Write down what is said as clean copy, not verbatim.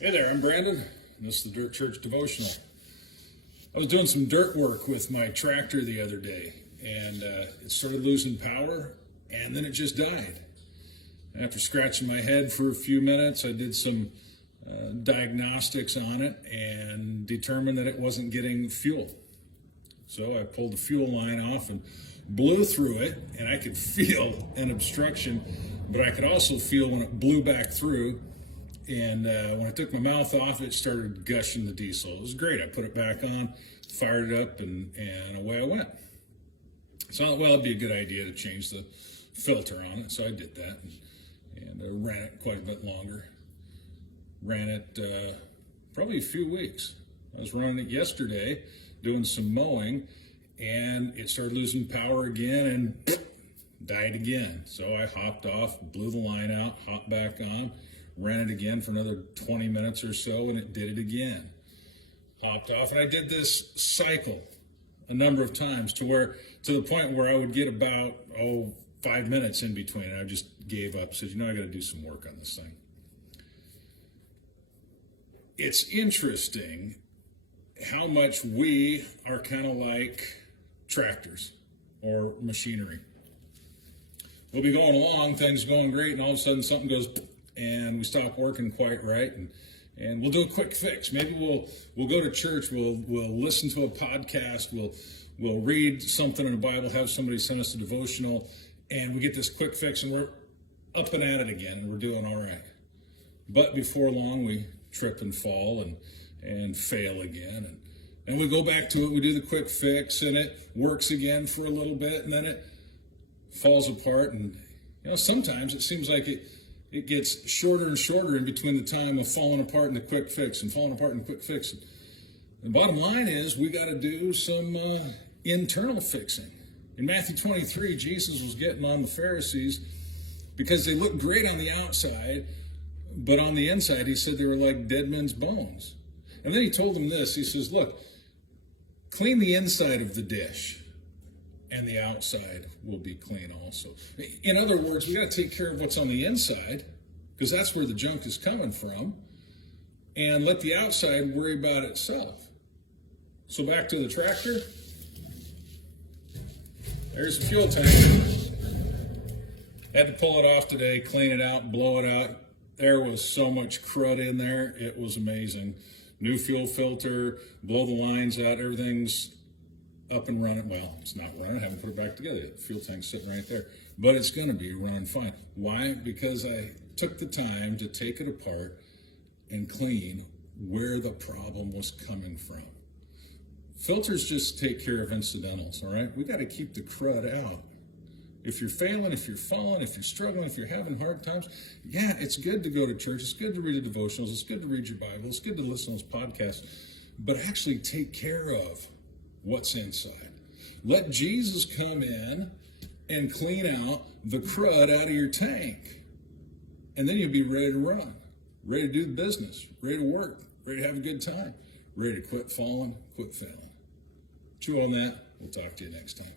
Hey there, I'm Brandon, and this is the Dirt Church Devotional. I was doing some dirt work with my tractor the other day, and it started losing power, and then it just died. After scratching my head for a few minutes, I did some diagnostics on it and determined that it wasn't getting fuel. So I pulled the fuel line off and blew through it, and I could feel an obstruction, but I could also feel when it blew back through. And when I took my mouth off, it started gushing the diesel. It was great. I put it back on, fired it up, and away I went. So I thought, well, it'd be a good idea to change the filter on it. So I did that and ran it quite a bit longer. Ran it probably a few weeks. I was running it yesterday, doing some mowing, and it started losing power again and died again. So I hopped off, blew the line out, hopped back on, ran it again for another 20 minutes or so, and it did it again. Hopped off, and I did this cycle a number of times to the point where I would get about 5 minutes in between, and I just gave up. Said, I got to do some work on this thing. It's interesting how much we are kind of like tractors or machinery. We'll be going along, things going great, and all of a sudden something goes and we stop working quite right, and we'll do a quick fix. Maybe we'll go to church, we'll listen to a podcast, we'll read something in the Bible, have somebody send us a devotional, and we get this quick fix, and we're up and at it again, and we're doing all right. But before long, we trip and fall and fail again, and we go back to it. We do the quick fix, and it works again for a little bit, and then it falls apart. And sometimes it seems like it gets shorter and shorter in between the time of falling apart and the quick fix and falling apart and quick fix. The bottom line is we got to do some internal fixing. In Matthew 23, Jesus was getting on the Pharisees because they looked great on the outside, but on the inside, he said they were like dead men's bones. And then he told them this. He says, look, clean the inside of the dish, and the outside will be clean also. In other words, we got to take care of what's on the inside, because that's where the junk is coming from, and let the outside worry about itself. So back to the tractor. There's the fuel tank. Had to pull it off today, clean it out, blow it out. There was so much crud in there. It was amazing. New fuel filter, blow the lines out, everything's up and running. Well, it's not running. I haven't put it back together yet. The fuel tank's sitting right there. But it's going to be running fine. Why? Because I took the time to take it apart and clean where the problem was coming from. Filters just take care of incidentals, all right? We got to keep the crud out. If you're failing, if you're falling, if you're struggling, if you're having hard times, yeah, it's good to go to church. It's good to read the devotionals. It's good to read your Bible. It's good to listen to those podcasts. But actually take care of what's inside. Let Jesus come in and clean out the crud out of your tank. And then you'll be ready to run, ready to do the business, ready to work, ready to have a good time, ready to quit falling, quit failing. Chew on that. We'll talk to you next time.